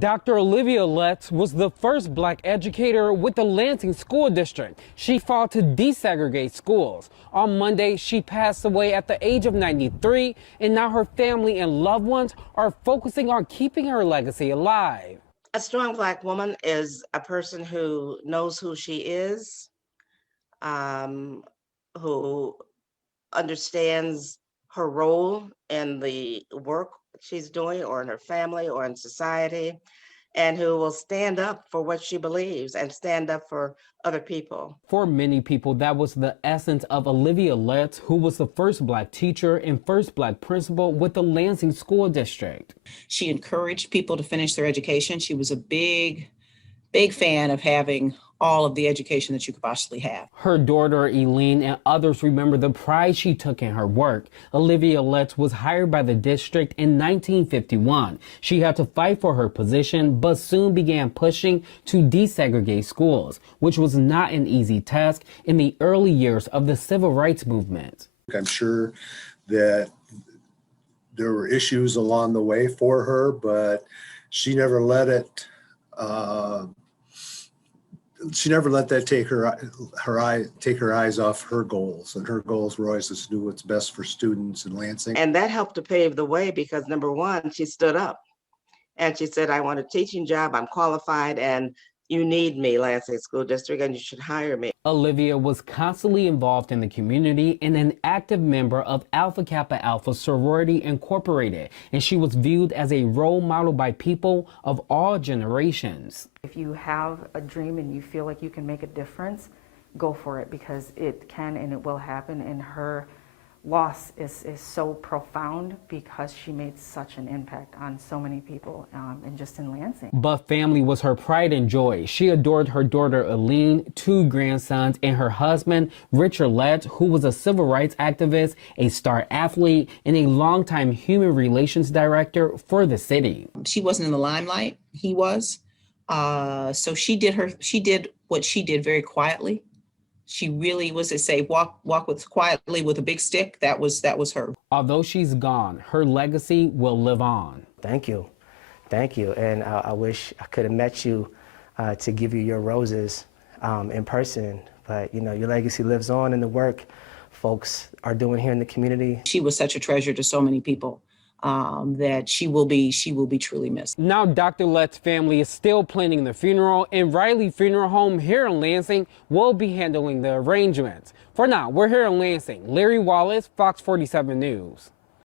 Dr. Olivia Letts was the first black educator with the Lansing School District. She fought to desegregate schools. On Monday, she passed away at the age of 93, and now her family and loved ones are focusing on keeping her legacy alive. A strong Black woman is a person who knows who she is, who understands her role in the work she's doing or in her family or in society, and who will stand up for what she believes and stand up for other people. For many people, that was the essence of Olivia Letts, who was the first black teacher and first black principal with the Lansing School District. She encouraged people to finish their education. She was a big fan of having all of the education that you could possibly have. Her daughter, Eileen, and others remember the pride she took in her work. Olivia Letts was hired by the district in 1951. She had to fight for her position, but soon began pushing to desegregate schools, which was not an easy task in the early years of the civil rights movement. I'm sure that there were issues along the way for her, but she never let it that take her eyes off her goals, and her goals were always to do what's best for students in Lansing. And that helped to pave the way because, number one, she stood up and she said, I want a teaching job, I'm qualified, and you need me, Lansing School District, and you should hire me. Olivia was constantly involved in the community and an active member of Alpha Kappa Alpha Sorority Incorporated, and she was viewed as a role model by people of all generations. If you have a dream and you feel like you can make a difference, go for it, because it can and it will happen. And her loss is so profound because she made such an impact on so many people and just in Lansing. But family was her pride and joy. She adored her daughter Eileen, 2 grandsons, and her husband Richard Letts, who was a civil rights activist, a star athlete, and a longtime human relations director for the city. She wasn't in the limelight, he was. So she did what she did very quietly. She really was, to say, walk quietly with a big stick. That was her. Although she's gone, her legacy will live on. Thank you. And I wish I could have met you to give you your roses in person. But you know, your legacy lives on in the work folks are doing here in the community. She was such a treasure to so many people. That she will be truly missed. Now Dr. Letts' family is still planning the funeral, and Riley Funeral Home here in Lansing will be handling the arrangements. For now, we're here in Lansing. Larry Wallace, Fox 47 News.